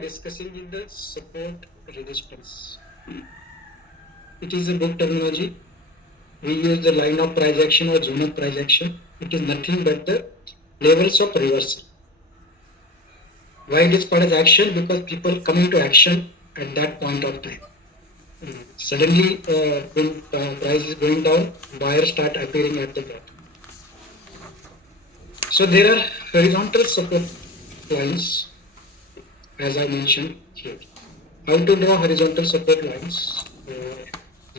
Discussing in the support resistance. It is a book terminology. We use the line of price action or zone of price action. It is nothing but the levels of reversal. Why it is called as action? Because people come into action at that point of time. Suddenly, when price is going down, buyers start appearing at the bottom. So there are horizontal support lines, as I mentioned here. How to draw horizontal support lines?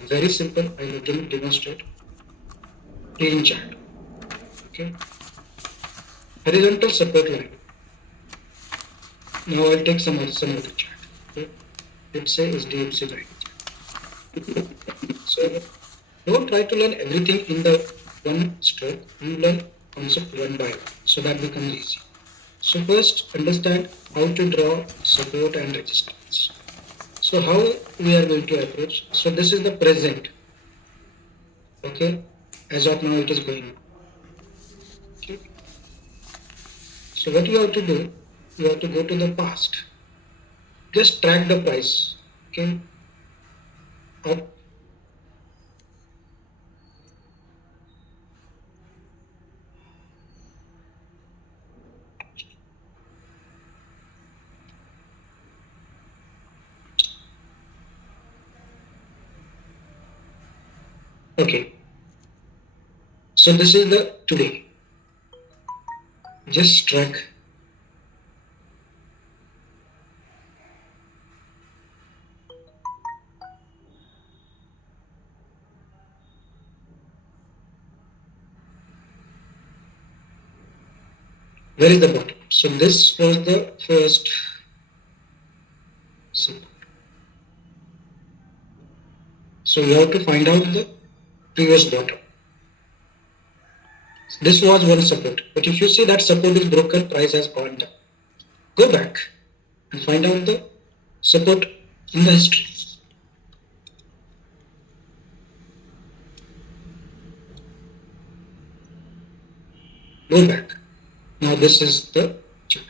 Very simple. I will again demonstrate. Clean chart. Okay. Horizontal support line. Now I'll take some other chart. Okay. Let's say SDFC line. So don't try to learn everything in the one stroke. You learn concept one by one. So that becomes easy. So first understand how to draw support and resistance. So how we are going to approach? So this is the present. Okay. As of now it is going on. Okay. So what you have to do, you have to go to the past. Just track the price. Okay. Up. Okay. So this is the today. Just track. Where is the bottom? So this was the first support. So you have to find out the previous bottom. This was one support. But if you see that support is broken, price has gone down. Go back and find out the support in the history. Go back. Now this is the chart.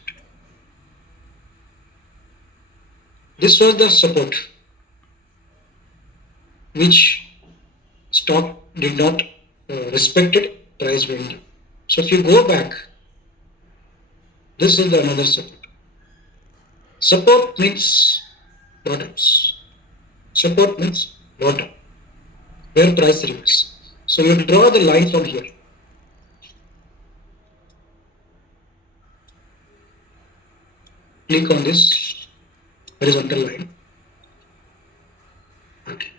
This was the support which stock did not respected, price went down. So if you go back, this is the another support. Support means bottoms. Support means bottom, where price reverses. So you draw the line from here. Click on this horizontal line. Okay.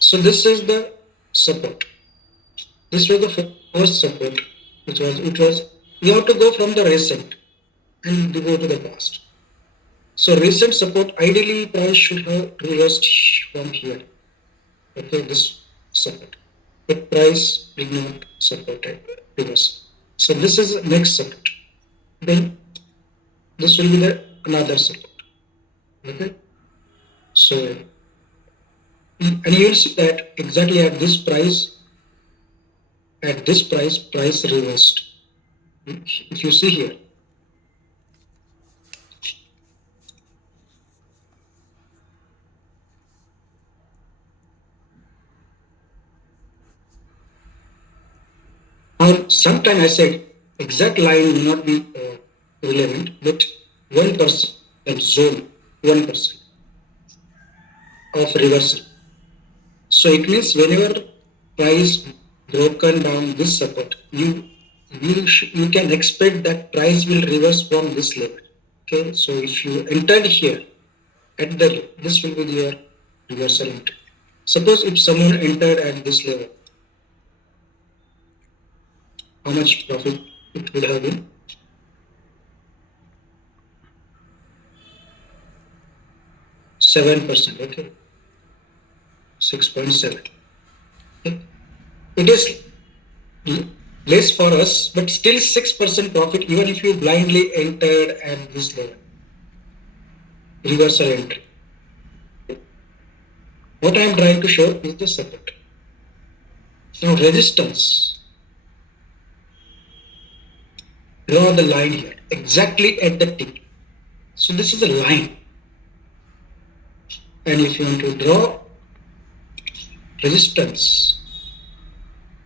So this is the support. This was the first support, which was you have to go from the recent and go to the past. So recent support, ideally price should have reversed from here. Okay, this support. But price did not support it, reverse. So this is next support. Then this will be the another support. Okay. So and you will see that exactly at this price, price reversed. If you see here, or sometime I said exact line will not be relevant, but 1% zone, 1% of reversal. So it means whenever price broken down this support, you can expect that price will reverse from this level. Okay, so if you entered here at the this will be your reversal entry. Suppose if someone entered at this level, how much profit it would have been? 7%. Okay, 6.7. Okay. It is less for us, but still 6% profit even if you blindly entered at this level. Reversal entry. What I am trying to show is the support. Now resistance. draw the line here, exactly at the tip. So this is a line. And if you want to draw resistance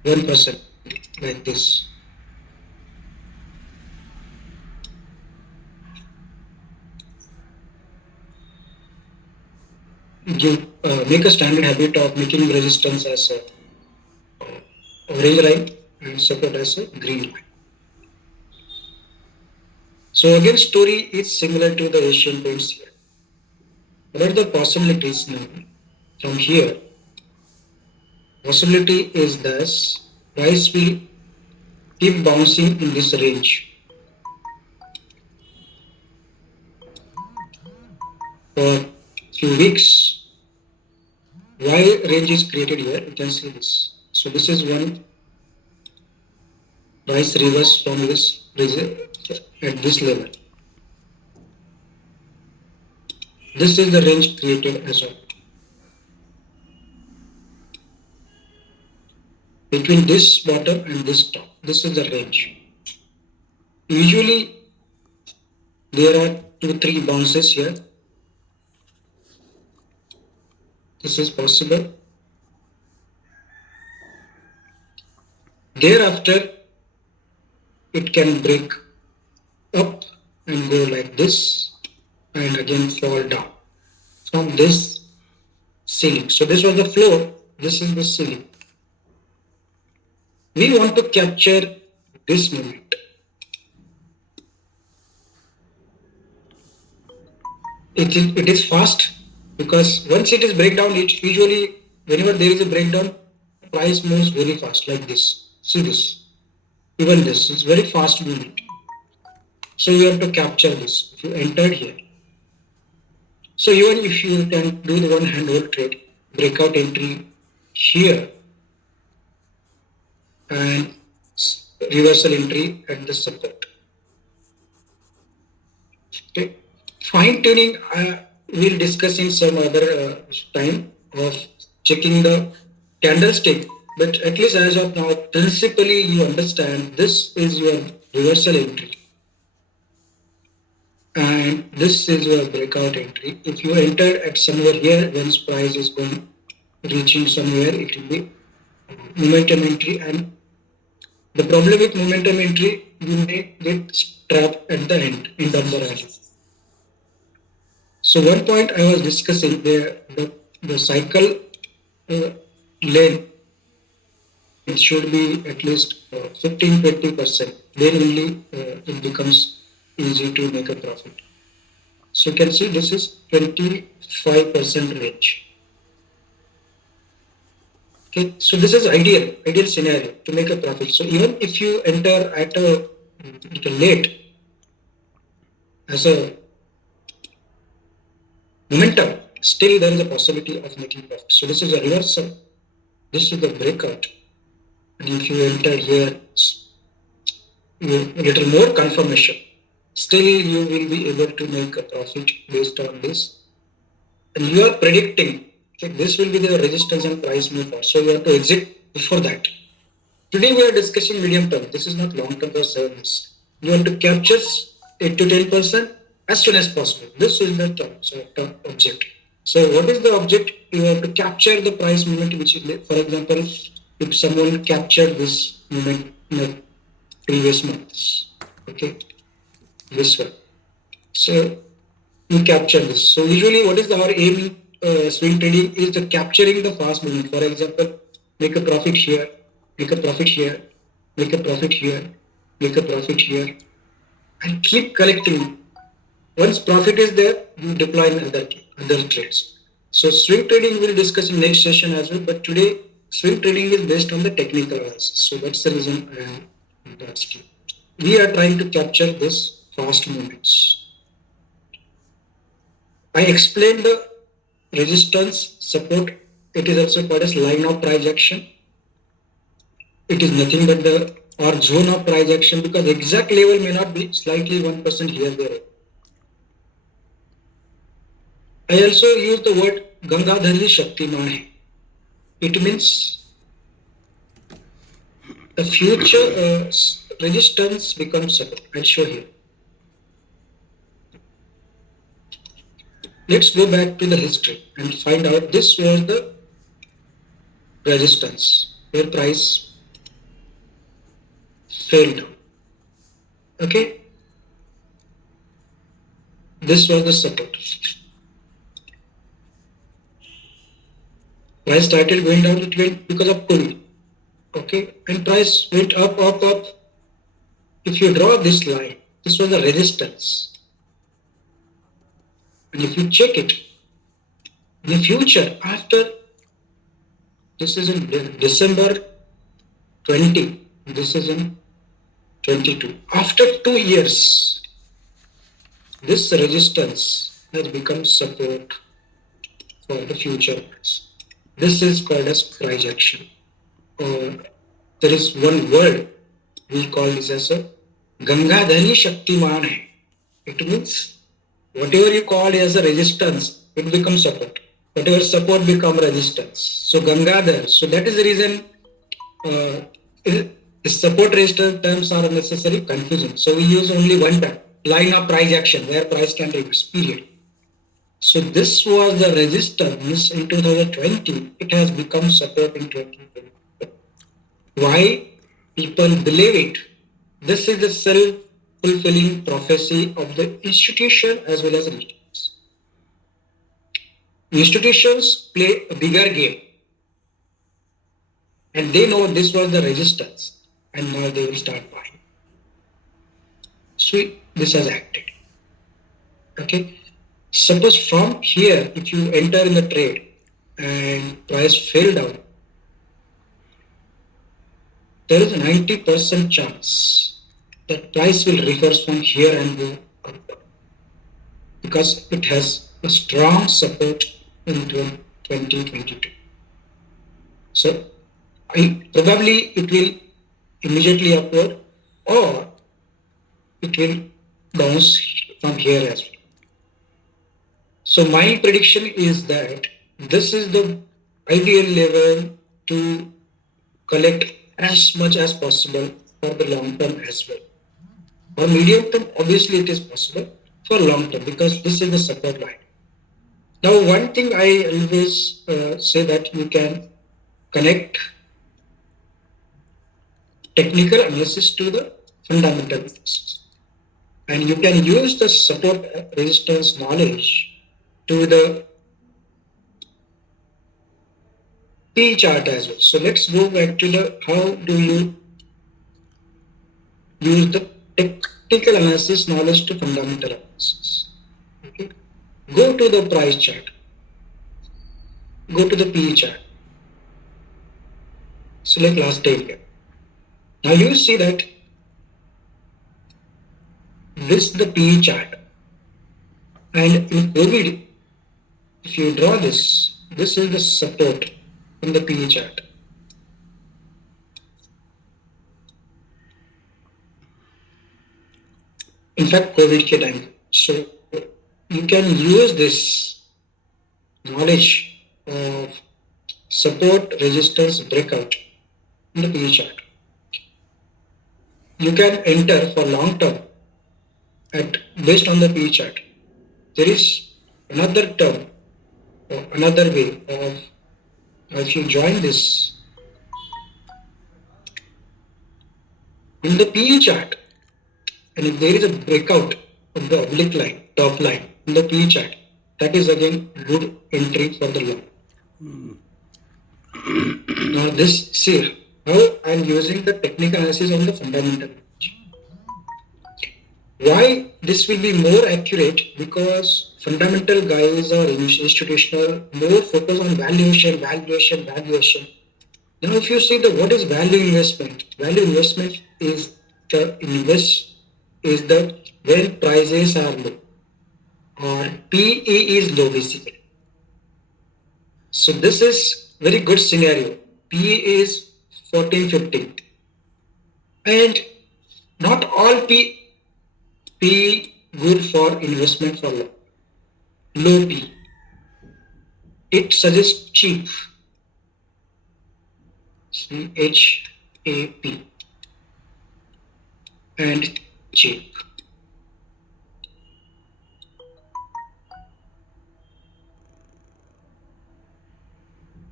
1% like this, you make a standard habit of making resistance as a orange line and support as a green line. So again, story is similar to the Asian Paints here. What are the possibilities now? From here, possibility is this: price will keep bouncing in this range for few weeks. Why range is created here? You can see this. So this is one price reverse from this at this level. This is the range created as well. Between this bottom and this top, this is the range. Usually there are 2-3 bounces here. This is possible. Thereafter, it can break up and go like this and again fall down from this ceiling. So this was the floor, this is the ceiling. We want to capture this moment. It is fast because once it is breakdown, it usually whenever there is a breakdown, price moves very fast like this. See this, even this is very fast movement. So you have to capture this. If you entered here, so even if you can do the one hand hold trade, breakout entry here and reversal entry at the support. Okay. Fine tuning we'll discuss in some other time of checking the candlestick, but at least as of now, principally you understand this is your reversal entry and this is your breakout entry. If you enter at somewhere here, once price is going reaching somewhere, it will be momentum entry, and the problem with momentum entry, you may get trapped at the end in the rally. So one point I was discussing the cycle length should be at least 15-20%. Then only it becomes easy to make a profit. So you can see this is 25% range. Okay, so this is ideal scenario to make a profit. So even if you enter at a late as a momentum, still there is a possibility of making profit. So this is a reversal. This is the breakout. And if you enter here, a little more confirmation, still you will be able to make a profit based on this. And you are predicting, okay, this will be the resistance and price move. So you have to exit before that. Today we are discussing medium term. This is not long term or 7 years. You want to capture 8 to 10% as soon as possible. This is the term object. So what is the object? You have to capture the price movement, which is, for example, if someone captured this movement in the previous months, okay, this one. So you capture this. So usually what is our aim in swing trading is the capturing the fast movement. For example, make a profit here, make a profit here, make a profit here, make a profit here, and keep collecting. Once profit is there, you deploy in other trades. So swing trading we'll discuss in next session as well, but today swing trading is based on the technical analysis. So that's the reason that's key. We are trying to capture this fast movements. I explained the resistance, support. It is also called as line of price action. It is nothing but the or zone of price action, because exact level may not be, slightly 1% here there. I also use the word Gangadhari Shaktiman hai. It means the future resistance becomes support. I'll show here. Let's go back to the history and find out this was the resistance where price fell down. Okay, this was the support. Price started going down, it went because of COVID. Okay, and price went up, up, up. If you draw this line, this was the resistance. And if you check it, in the future, after this is in December 20, this is in 22. After 2 years, this resistance has become support for the future price. This is called as price action. Or there is one word we call this as a Gangadhari Shaktiman hai. It means whatever you call as a resistance, it becomes support. Whatever support become resistance. So Gangadhar. So that is the reason the support resistance terms are unnecessary confusing. So we use only one term, line of price action, where price can reverse, period. So this was the resistance in 2020. It has become support in 2020. Why people believe it? This is the self-fulfilling prophecy of the institution as well as individuals. Institutions play a bigger game, and they know this was the resistance, and now they will start buying. So this has acted. Okay. Suppose from here, if you enter in the trade and price fell down, there is a 90% chance that price will reverse from here and go up because it has a strong support in 2022. So probably it will immediately upward or it will bounce from here as well. So my prediction is that this is the ideal level to collect as much as possible for the long term as well. For medium term, obviously it is possible. For long term, because this is the support line. Now, one thing I always say that you can connect technical analysis to the fundamental analysis. And you can use the support resistance knowledge to the P chart as well. So let's go back to the how do you use the technical analysis knowledge to fundamental analysis. Okay. Go to the price chart. Go to the P chart. Select last 10 years. Now you see that this is the P chart. And in COVID, if you draw this is the support in the P chart. In fact, COVID ke time. So you can use this knowledge of support resistance breakout in the P chart. You can enter for long term at based on the P chart. There is another term or another way of if you join this in the PE chart and if there is a breakout of the oblique line, top line in the PE chart, that is again good entry for the long. Now this see how I am using the technical analysis on the fundamental. Why this will be more accurate? Because fundamental guys or institutional more focus on valuation. Now, if you see the what is value investment is the when prices are low or PE is low basically. So this is very good scenario. PE is 14, 15, and not all PE good for investment for low PE. It suggests cheap. CHAP. and cheap.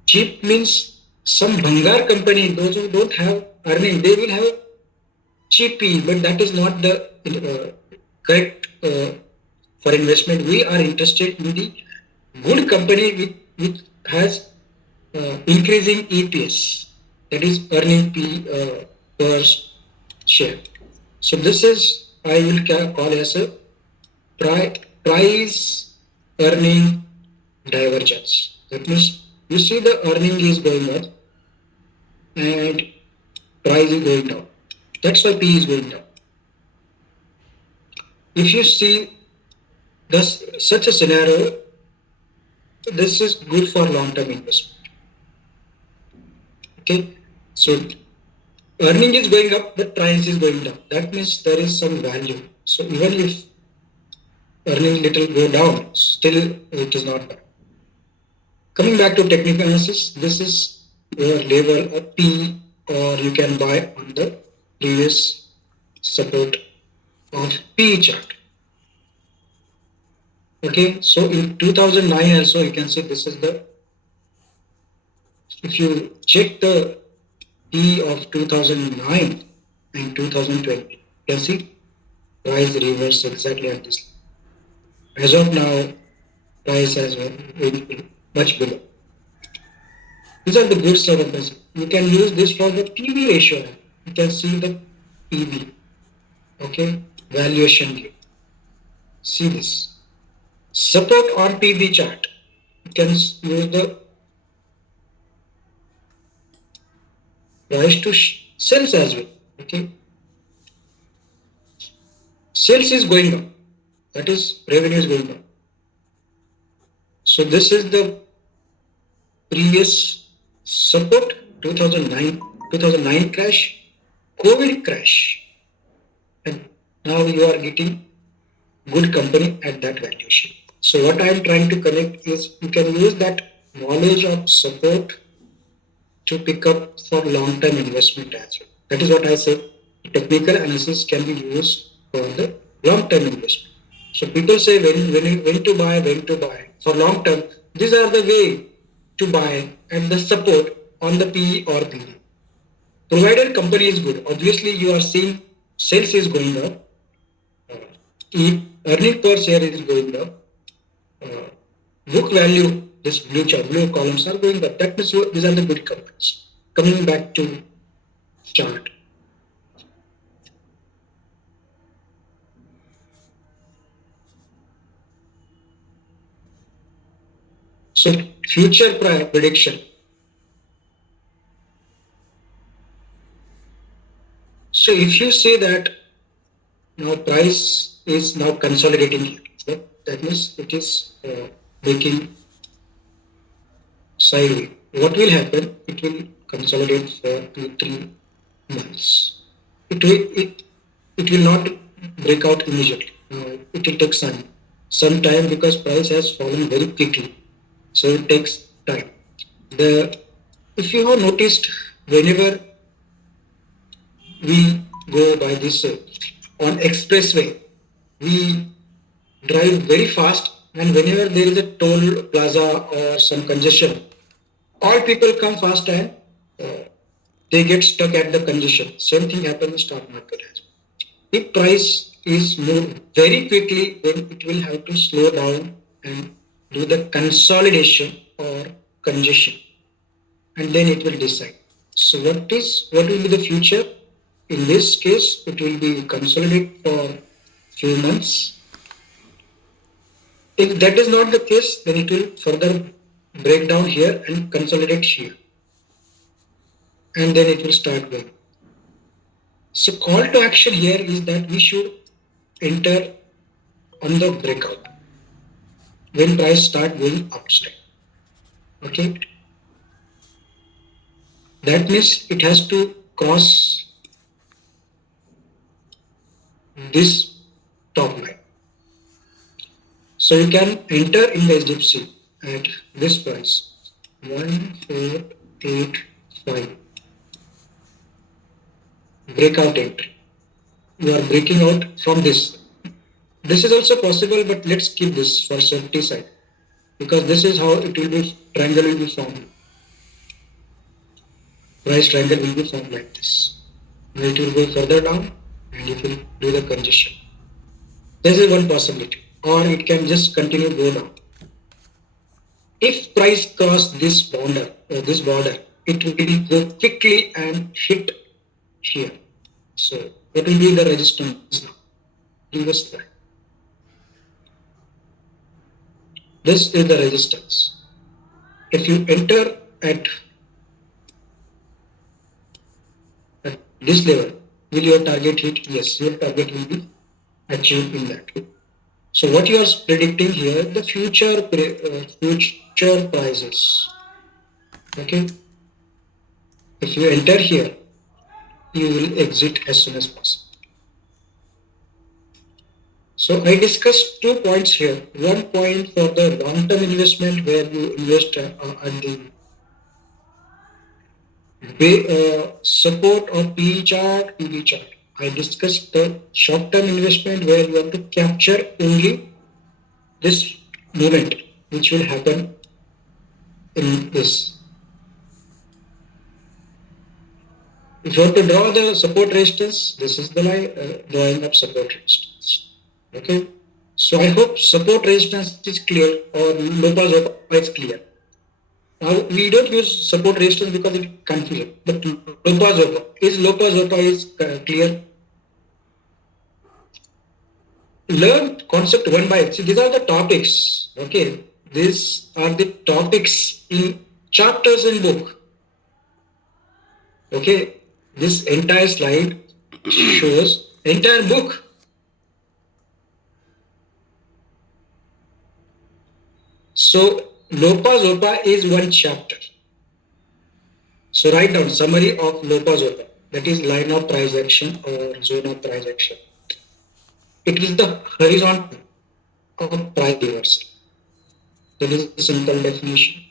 Cheap means some Bhangar company, those who don't have earning, they will have cheap PE, but that is not the correct for investment. We are interested in the good company which has increasing EPS, that is earning P per share. So this is I will call as a price earning divergence. That means you see the earning is going up and price is going down. That's why P is going down. If you see this such a scenario, this is good for long-term investment. Okay, so earning is going up, but price is going down. That means there is some value. So even if earning little go down, still it is not bad. Coming back to technical analysis, this is your level of P, or you can buy on the previous support of P chart. Okay, so in 2009 also you can see this is the, if you check the P of 2009 and 2020, you can see price reverse exactly at this. As of now, price has been much below. These are the good side of this. You can use this for the PV ratio. You can see the PV, okay, valuation gap. See this. Support on PV chart. You can use the price to sales as well. Okay, sales is going up. That is revenue is going up. So this is the previous support 2009 crash, COVID crash, and now you are getting good company at that valuation. So what I am trying to connect is you can use that knowledge of support to pick up for long-term investment as well. That is what I said. Technical analysis can be used for the long-term investment. So people say when to buy, when to buy. For long-term, these are the way to buy and the support on the PE or PE. Provided company is good, obviously you are seeing sales is going up, earning per share is going up, uh, book value, this blue columns are going up. That means these are the good companies. Coming back to chart. So future prediction. So if you say that now price is now consolidating, that means it is making sideways. What will happen? It will consolidate for 2-3 months. It will not break out immediately. It will take some time because price has fallen very quickly. So it takes time. The if you have noticed, whenever we go by this on expressway, we drive very fast, and whenever there is a toll plaza or some congestion, all people come fast and uh, they get stuck at the congestion. Same thing happens in stock market as well. If price is moved very quickly, then it will have to slow down and do the consolidation or congestion, and then it will decide. So what will be the future? In this case, it will be consolidate for few months. If that is not the case, then it will further break down here and consolidate here, and then it will start going. So call to action here is that we should enter on the breakout when price start going upside. Okay, that means it has to cross this top line. So you can enter in the HDFC at this price 1485, breakout entry. you are breaking out from this. This is also possible, but let's keep this for safety side because this is how it will be triangle will be formed. Price triangle will be formed like this. It will go further down and it will do the congestion. This is one possibility. Or it can just continue go down. If price cross this border, it will go quickly and hit here. So what will be the resistance now? Previous slide. This is the resistance. If you enter at this level, will your target hit? Yes, your target will be achieved in that. So what you are predicting here, the future prices. Okay. If you enter here, you will exit as soon as possible. So I discussed 2 points here. One point for the long-term investment where you invest at the support of PE chart, PV chart. I discussed the short-term investment where you have to capture only this movement which will happen in this. If you want to draw the support resistance, this is the line drawing of support resistance. Okay. So I hope support resistance is clear or Lopa Zopa is clear. Now we don't use support resistance because it's confusing. But Lopa Zopa is clear. Learn concept one by one. See, these are the topics. Okay. These are the topics in chapters in book. Okay. This entire slide shows entire book. So Lopa Zopa is one chapter. So write down summary of Lopa Zopa. That is line of price action or zone of price action. It is the horizontal of price reversal. That is the simple definition.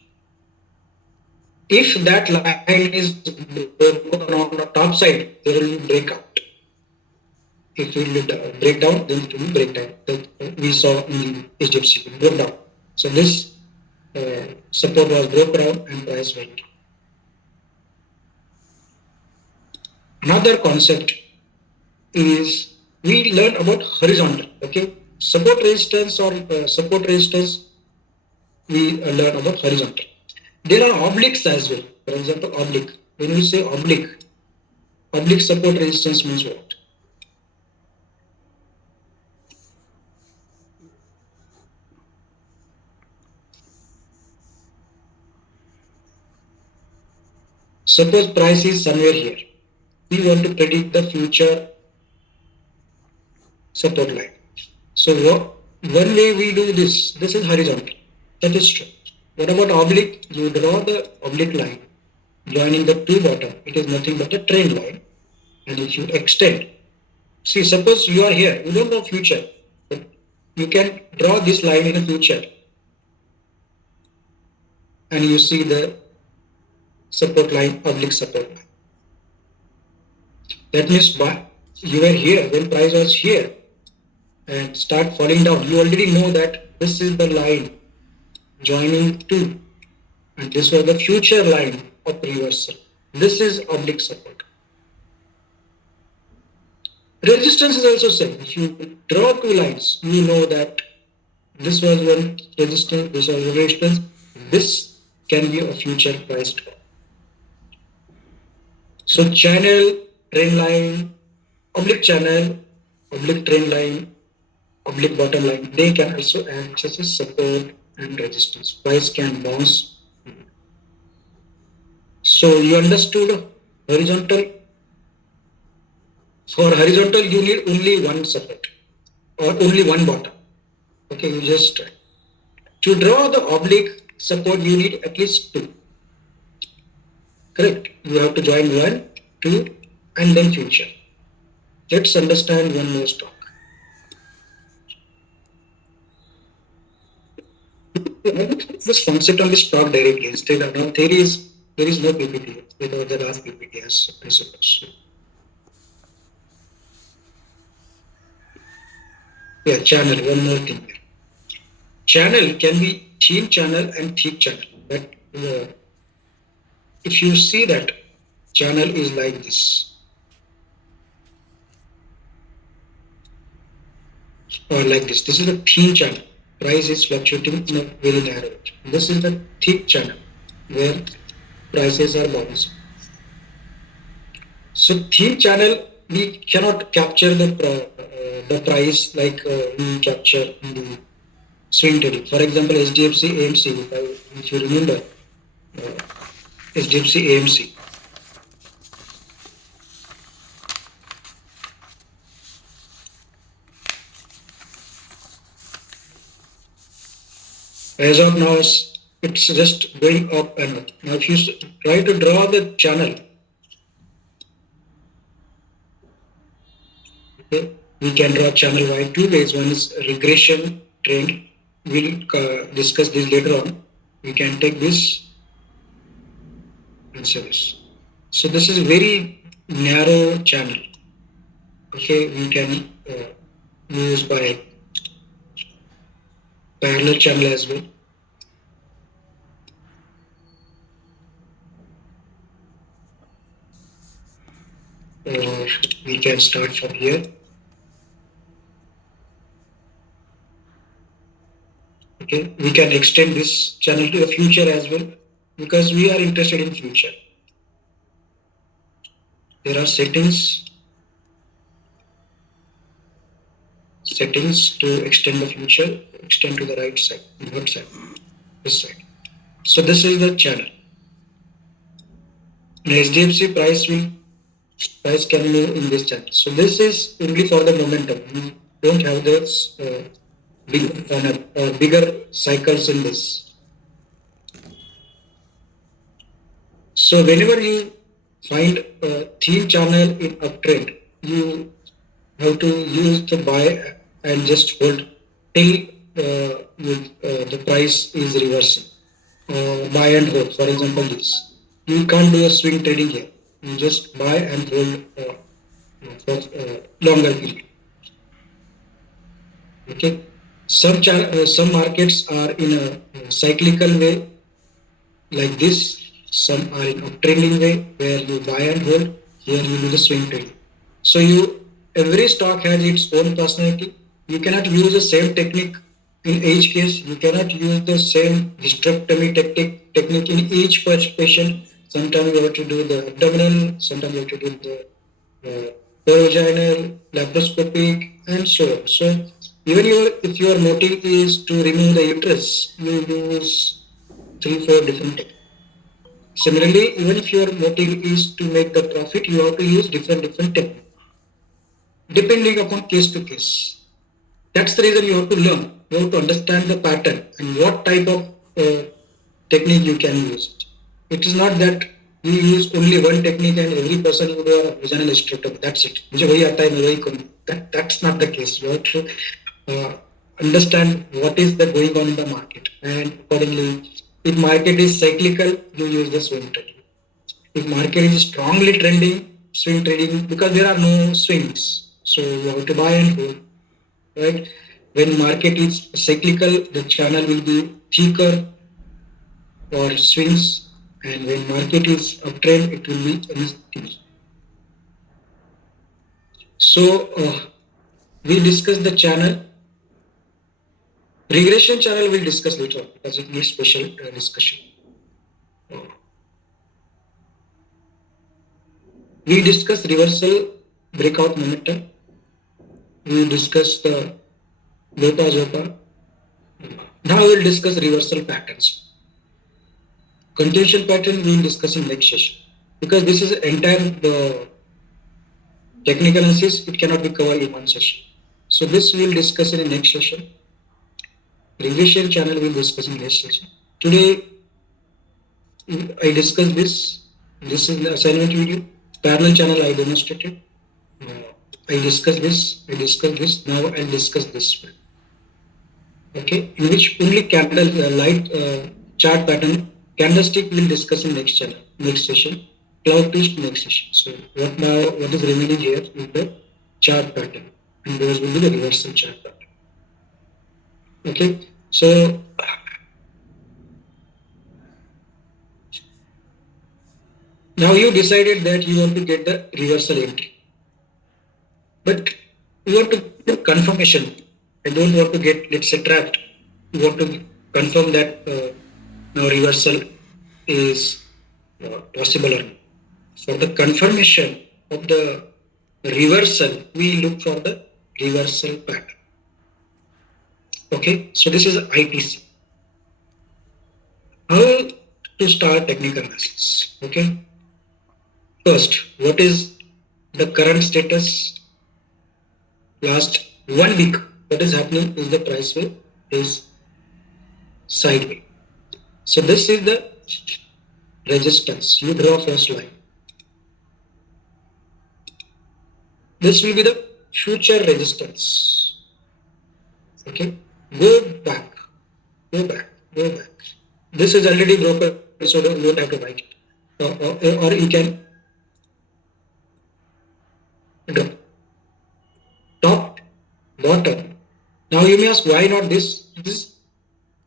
If that line is broken on the top side, there will be breakout. If it will break down, then it will break down. That we saw in the HFC broke down. So this support was broke down and price went down. Another concept is we learn about horizontal. Okay, support resistance or support resistance. We learn about horizontal. There are obliques as well. For example, oblique. When we say oblique support resistance means what? Suppose price is somewhere here. We want to predict the future support line. So one way we do this is horizontal. That is true. What about oblique? You draw the oblique line joining the two bottom. It is nothing but a trend line. And if you extend, see, suppose you are here, you don't know future, but you can draw this line in the future. And you see the support line, oblique support line. That means you were here when price was here and start falling down. You already know that this is the line joining two, and this was the future line of reversal. This is oblique support. Resistance is also same. If you draw two lines, you know that this was one resistance, this was a resistance. This can be a future price drop. So channel, trend line, oblique channel, oblique trend line, oblique bottom line, they can also act as a support and resistance. Price can bounce. So you understood horizontal. For horizontal, you need only one support or only one bottom. Okay, you just try. To draw the oblique support, you need at least two. Correct? You have to join 1, 2, and then future. Let's understand one more stock. This concept on the stock directly instead of now there is no PPT without the last PPT as principles. Yeah, channel. One more thing. Channel can be thin channel and thick channel. But if you see that channel is like this or like this is a thin channel. Price is fluctuating in a very narrow range. This is the thick channel where prices are bouncing. So thin channel we cannot capture the price like we capture in the swing trading. For example, SDFC AMC. If you remember SDFC AMC. As of now, it's just going up and up. Now, if you try to draw the channel, okay, we can draw channel by two ways. One is regression trend. We'll discuss this later on. We can take this and say this. So this is very narrow channel. Okay, we can use by parallel channel as well. We can start from here. Okay, we can extend this channel to the future as well because we are interested in future. There are settings to extend the future, extend to the right side, left side, this side. So this is the channel. And SDFC price can move in this channel. So this is only for the momentum. We don't have this bigger cycles in this. So whenever you find a thin channel in uptrend, you have to use the buy and just hold till the price is reversing. Buy and hold, for example, this. You can't do a swing trading here. You just buy and hold for longer period. Okay. Some markets are in a cyclical way, like this. Some are in a trending way, where you buy and hold. Here you do the swing trading. So every stock has its own personality. You cannot use the same technique in each case. You cannot use the same hysterectomy technique in each patient. Sometimes you have to do the abdominal, sometimes you have to do the vaginal, laparoscopic, and so on. So even if your motive is to remove the uterus, you use 3-4 different techniques. Similarly, even if your motive is to make the profit, you have to use different techniques depending upon case to case. That's the reason you have to learn. You have to understand the pattern and what type of technique you can use. It is not that you use only one technique and every person you do a vaginal hysterectomy. That's it. That's not the case. You have to understand what is the going on in the market, and accordingly, if market is cyclical, you use the swing trading. If market is strongly trending, swing trading, because there are no swings, so you have to buy and hold, right? When market is cyclical, the channel will be thicker or swings, and when market is uptrend, it will be thin. So we discuss the channel. Regression channel we'll discuss later on because it needs special discussion. We discuss reversal, breakout momentum. We discuss the Lota Jota. Now we'll discuss reversal patterns. Continuation pattern we will discuss in next session because this is entire technical analysis. It cannot be covered in one session. So this we will discuss in the next session. Regression channel we will discuss in next session. Today I discussed this. This is the assignment video. Parallel channel I demonstrated. I discussed this. Now I'll discuss this one. Okay, in which only candle light chart pattern candlestick we'll discuss in next session. Cloud twist next session. So what is remaining here is the chart pattern, and those will be the reversal chart pattern. Okay, so now you decided that you want to get the reversal entry, but you want to get confirmation. I don't want to get, let's say, trapped. You want to confirm that now reversal is possible or not. For the confirmation of the reversal, we look for the reversal pattern. Okay, so this is ITC. How to start technical analysis? Okay, first, what is the current status? Last 1 week, what is happening is the price wave is sideways. So this is the resistance. You draw first line. This will be the future resistance. Okay, go back, go back, go back. This is already broken, so you don't have to write it. Or you can draw top, bottom. Now you may ask why not this? This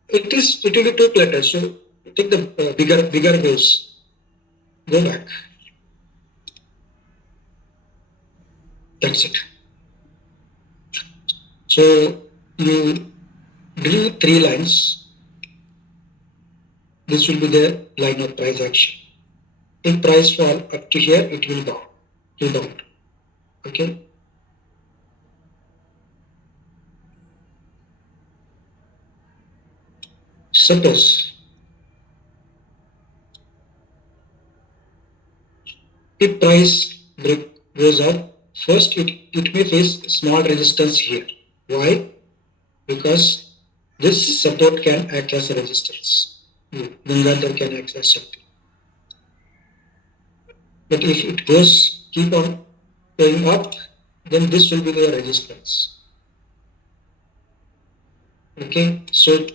it will be too cluttered. So take the bigger goals. Go back. That's it. So you drew 3 lines. This will be the line of price action. If price fall up to here, it will down. Rebound. Okay. Suppose if price break goes up, first it may face small resistance here. Why? Because this support can act as a resistance. Bungadhar can act as something. But if it goes keep on going up, then this will be the resistance. Okay, so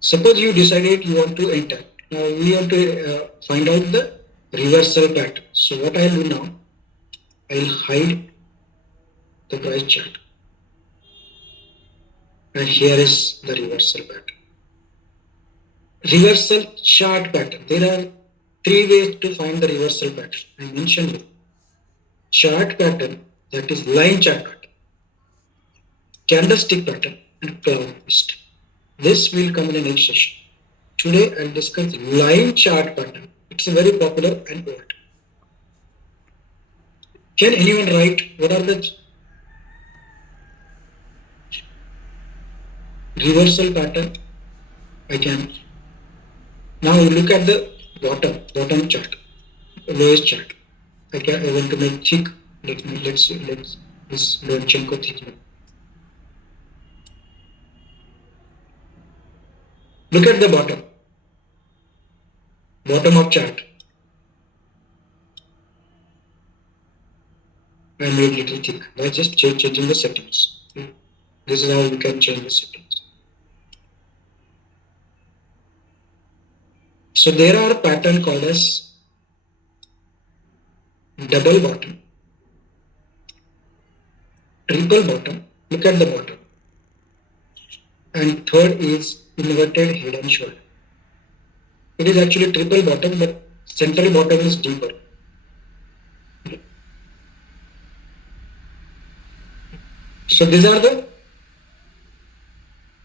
suppose you decided you want to enter. Now we want to find out the reversal pattern. So what I'll do now, I'll hide the price chart. And here is the reversal pattern. Reversal chart pattern. There are 3 ways to find the reversal pattern. I mentioned it. Chart pattern, that is line chart pattern, candlestick pattern, and cloud twist. This will come in the next session. Today I'll discuss line chart pattern. It's a very popular and old. Can anyone write what are the reversal pattern? I can. Now look at the bottom chart, lowest chart. I want to make thick. Let's this Lomchenko thick now. Look at the bottom of chart. I made little thick by just changing the settings. This is how you can change the settings. So there are a pattern called as double bottom, triple bottom. Look at the bottom. And third is inverted head and shoulder. It is actually triple bottom, but central bottom is deeper. So these are the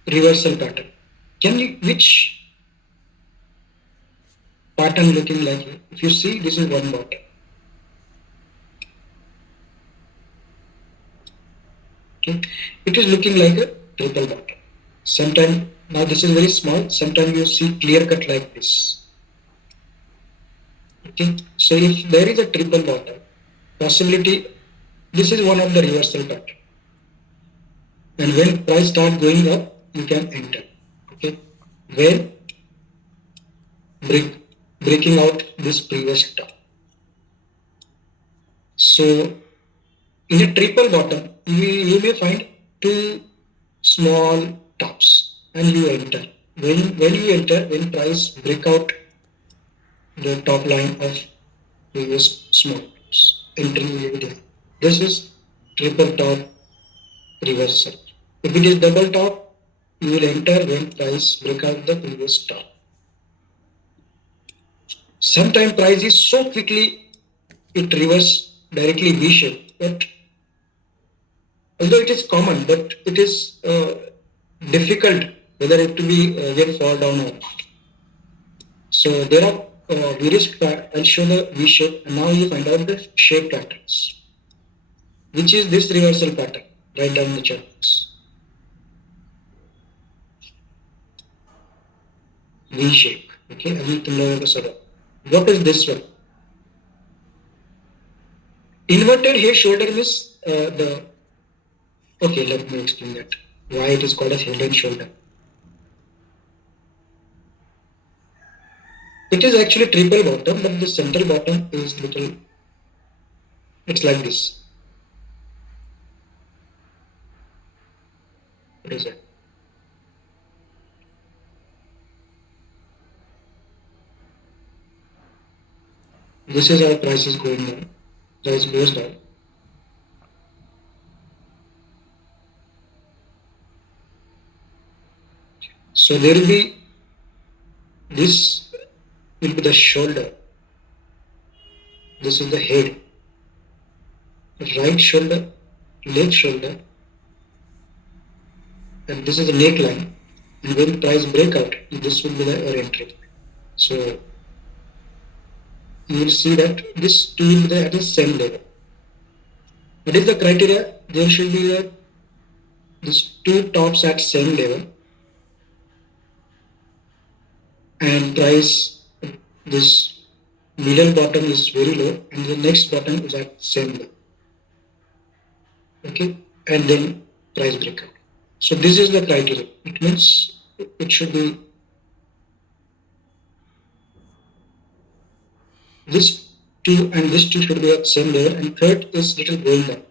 reversal pattern. Which pattern looking like it? If you see, this is one bottom. Okay. It is looking like a triple bottom. Sometimes, now this is very small, sometimes you see clear cut like this. Okay. So if there is a triple bottom, possibility, this is one of the reversal pattern. And when price start going up, you can enter. Okay. When breaking out this previous top. So in a triple bottom, you may find 2 small tops and you enter. When you enter, when price break out the top line of previous small tops, entering over there. This is triple top reversal. If it is double top, you will enter when price break out the previous top. Sometimes price is so quickly it reverse directly V shape, but although it is common, but it is difficult whether it to be again fall down or not. So there are various. I'll show the V shape, and now you find out the shape patterns, which is this reversal pattern. Write down the charts. V shape. Okay, अभी तुम लोगों को सब. What is this one? Inverted head shoulder means the. Okay, let me explain that. Why it is called as head and shoulder. It is actually triple bottom, but the central bottom is little. It's like this. What is it? This is how price is going down. Price goes down. So there will be this will be the shoulder. This is the head. Right shoulder, left shoulder, and this is the neckline. And when price breakout, this will be the entry. So you will see that this two will be at the same level. What is the criteria? There should be these two tops at same level, and price this middle bottom is very low, and the next bottom is at same level. Okay, and then price breakout. So this is the criteria. It means it should be this two and this two should be at same level, and third is little going down.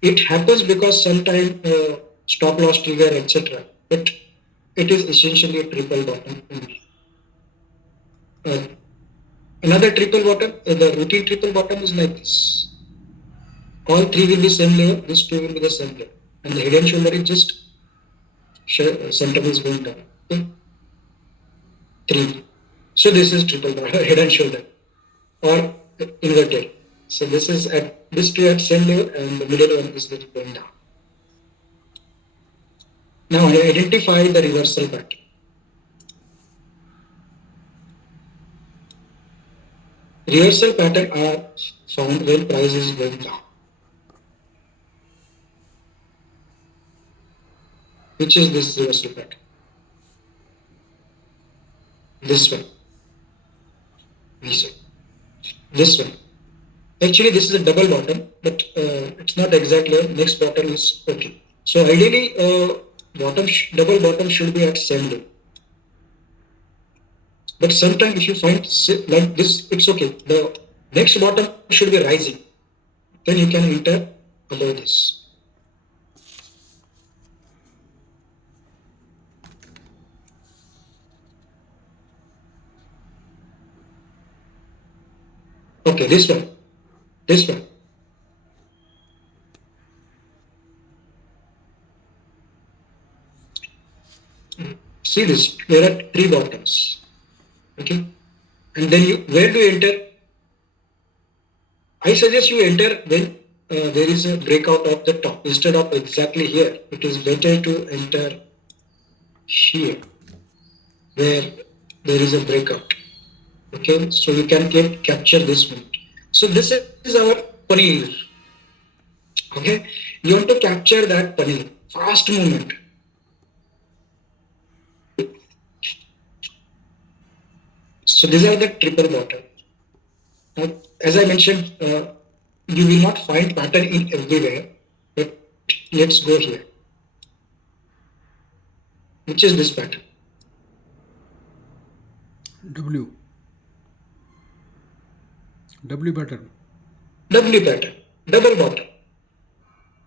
It happens because sometimes stop loss trigger, etc. But it is essentially a triple bottom. Another triple bottom, the routine triple bottom is like this. All three will be same level, this two will be the same level. And the head and shoulder is just center is going down. Okay? Three. So this is triple bottom, head and shoulder. Or inverted. So this is at this two at same level and the middle one is little going down. Now I identify the reversal pattern. Reversal pattern are found when price is going down. Which is this reversal pattern? This one. This one. Actually, this is a double bottom, but it's not exactly. Next bottom is okay. So ideally, double bottom should be at same level. But sometimes if you find like this, it's okay. The next bottom should be rising. Then you can enter above this. Okay, this one. This one. See this, there are three bottoms. Okay. And then where do you enter? I suggest you enter when there is a breakout of the top. Instead of exactly here, it is better to enter here, where there is a breakout. Okay, so you can capture this one. So this is our paneer. Okay, you want to capture that paneer, fast movement. So these are the triple bottom. Now, as I mentioned, you will not find pattern in everywhere, but let's go here. Which is this pattern? W pattern. W pattern, double bottom.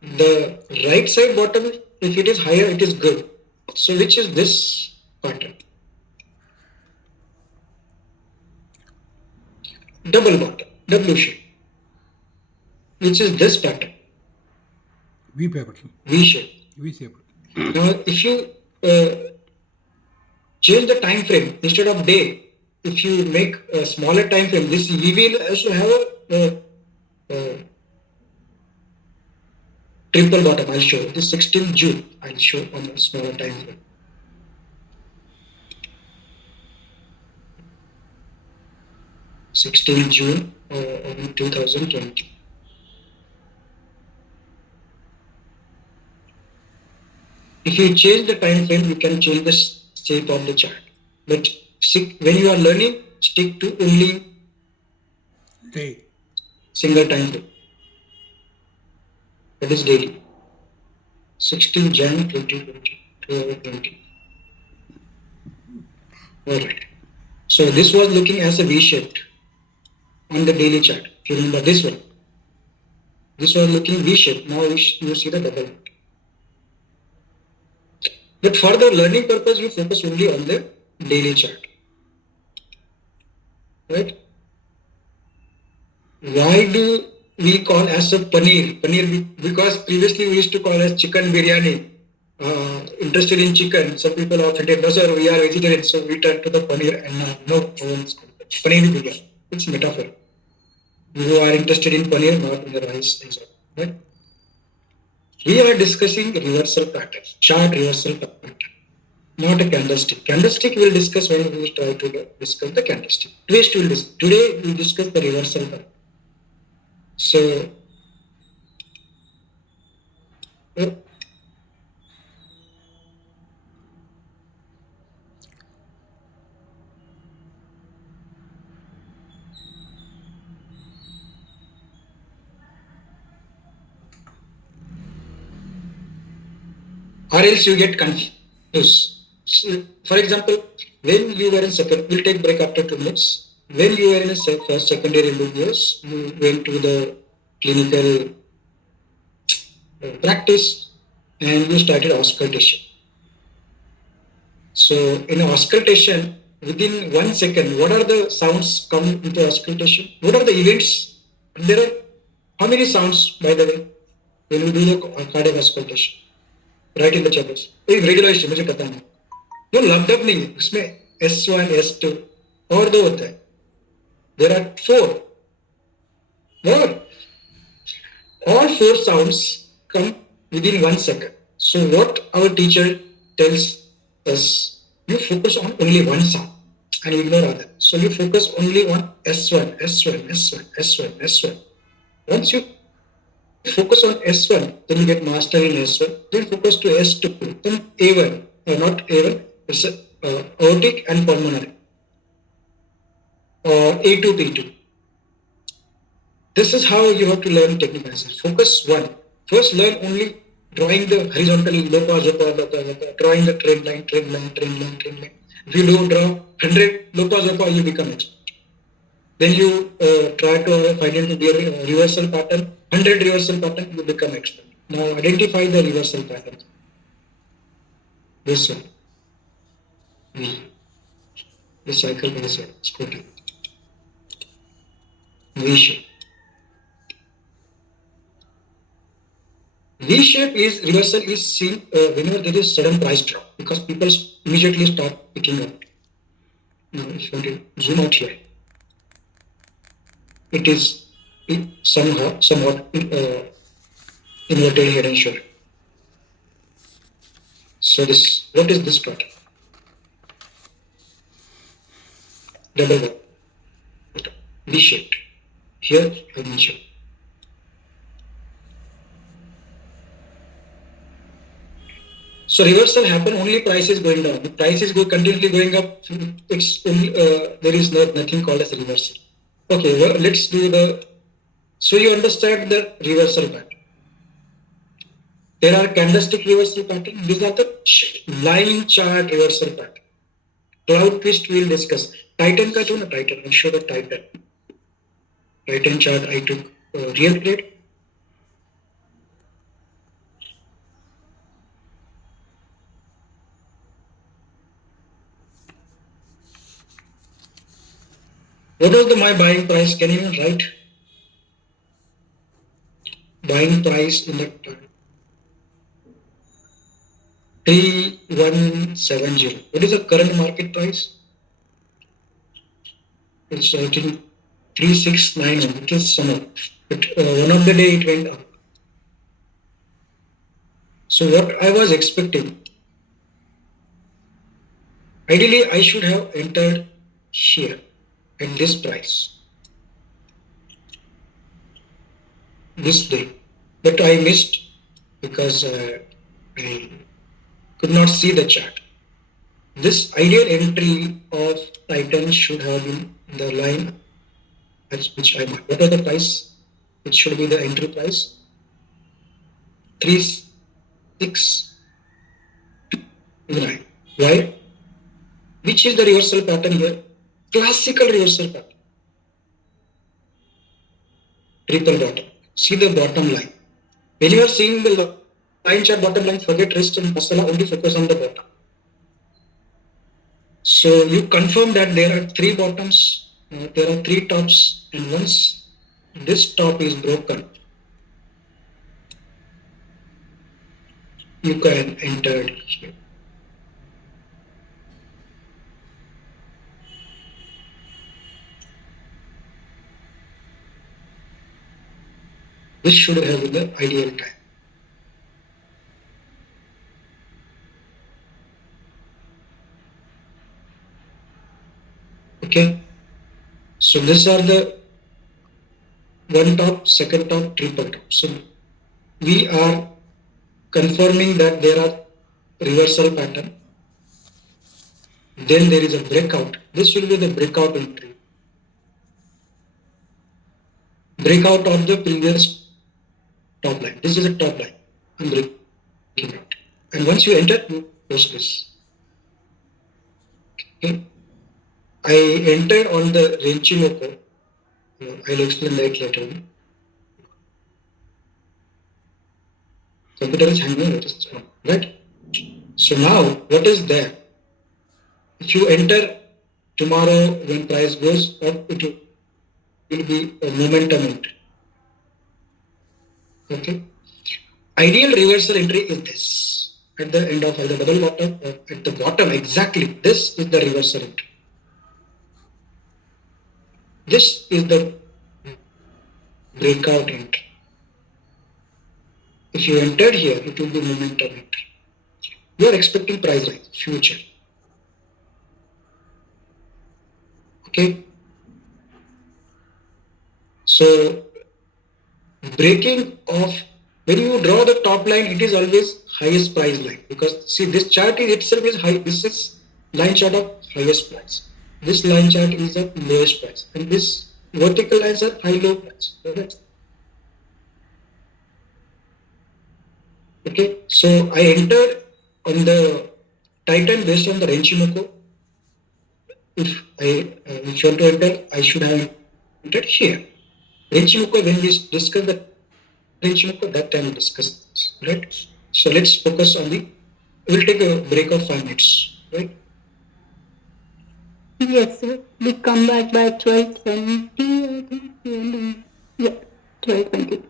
The right side bottom, if it is higher, it is good. So which is this pattern? Double bottom, W shape. Which is this pattern? V pattern. V shape. V shape. Now, if you change the time frame instead of day, if you make a smaller time frame, this we will also have a triple bottom. I'll show this 16th June. I'll show on a smaller time frame. 16th June of 2020. If you change the time frame, you can change the shape of the chart. But when you are learning, stick to only Day. single time frame. That is daily. 16 Jan 2020. Alright. So this was looking as a V-shaped on the daily chart. If you remember this one. This was looking V-shaped. Now you see the double. But for the learning purpose, you focus only on the daily chart. Right? Why do we call as a paneer? Paneer because previously we used to call as chicken biryani. Interested in chicken, some people are offended. No sir, we are vegetarian, so we turn to the paneer and no paneer biryani. It's metaphor. You are interested in paneer, not in the rice. Right? We are discussing reversal pattern, chart reversal pattern, not a candlestick. Candlestick we'll discuss when we try to discuss the candlestick. Today we'll discuss the reversal pattern. So, or else you get confused. So, for example, when you were in second, we'll take break after 2 minutes. When you were in a first, secondary MBBS, you went to the clinical practice and you started auscultation. So in auscultation, within 1 second, what are the sounds come into auscultation? What are the events? There are how many sounds, by the way, when we do the cardiac auscultation? Write in the chat box. रेडियोलाइजेशन मुझे पता नहीं जो laptop नहीं है उसमें S1 S2 और 2 होता है there are 4 more all 4 sounds come within 1 second. So what our teacher tells us, you focus on only one sound and you ignore other. So you focus only on S1 S1 S1 S1 S1. Once you focus on S1, then you get master in S1, then focus to S2, then A1, not A1, it's aortic and pulmonary, A2, P2. This is how you have to learn technical analysis. Focus one. First learn only drawing the horizontally, drawing the trend line. If you don't draw 100 you become expert. Then you try to find into the reversal pattern, 100 reversal pattern, you become expert. Now identify the reversal pattern. This one. The cycle is scooting. V shape. V shape is reversal is seen whenever there is sudden price drop because people immediately start picking up. Now if you want to zoom out here, it is somewhat inverted head and shoulder. So this, what is this pattern? Double bottom, V shaped. Here I mentioned. So reversal happen only price is going down. The price is continuously going up. It's only, there is nothing called as reversal. Okay, well, let's do the. So you understand the reversal pattern. There are candlestick reversal pattern. These are the line chart reversal pattern. Cloud twist we will discuss. Titan ka jo na Titan. I'll show the Titan. Titan chart I took real plate. What was my buying price? Can you write? Buying price in the 3170. What is the current market price? It's I think 3690, which is summer. But one of the day it went up. So what I was expecting, ideally I should have entered here at this price, this day, but I missed because I could not see the chart. This ideal entry of Titan should have been in the line at which I marked. What are the price? It should be the entry price. 3629. Why? Which is the reversal pattern here? Classical reversal pattern. Triple bottom. See the bottom line. When you are seeing the line chart bottom line, forget rest and masala, only focus on the bottom. So you confirm that there are three bottoms, there are three tops, and once this top is broken, you can enter here. This should have been the ideal time. Okay. So these are the one top, second top, triple top. So we are confirming that there are reversal pattern. Then there is a breakout. This will be the breakout entry. Breakout of the previous top line. This is a top line. I'm breaking out. And once you enter, you post this. Okay. I entered on the Renchimoku. I'll explain that later on. Computer is hanging, it is on, right? So now, what is there? If you enter tomorrow when price goes up, it will be a momentum entry. Okay. Ideal reversal entry is this. At the end of either double bottom or at the bottom, exactly. This is the reversal entry. This is the breakout entry. If you entered here, it will be momentum entry. You are expecting price rise, future. Okay. So breaking of, when you draw the top line, it is always highest price line, because see this chart is itself is high. This is line chart of highest price. This line chart is of lowest price, and this vertical lines are high low price. Okay, so I entered on the Titan based on the Renchimoku. If you want to enter, I should have entered here. Renchimoku, when we discuss the Renchimoku, that time we discuss this, right? So let's focus on the, we'll take a break of 5 minutes, right? Yes, sir. We come back by 12:20, I think. Yeah, 12:20.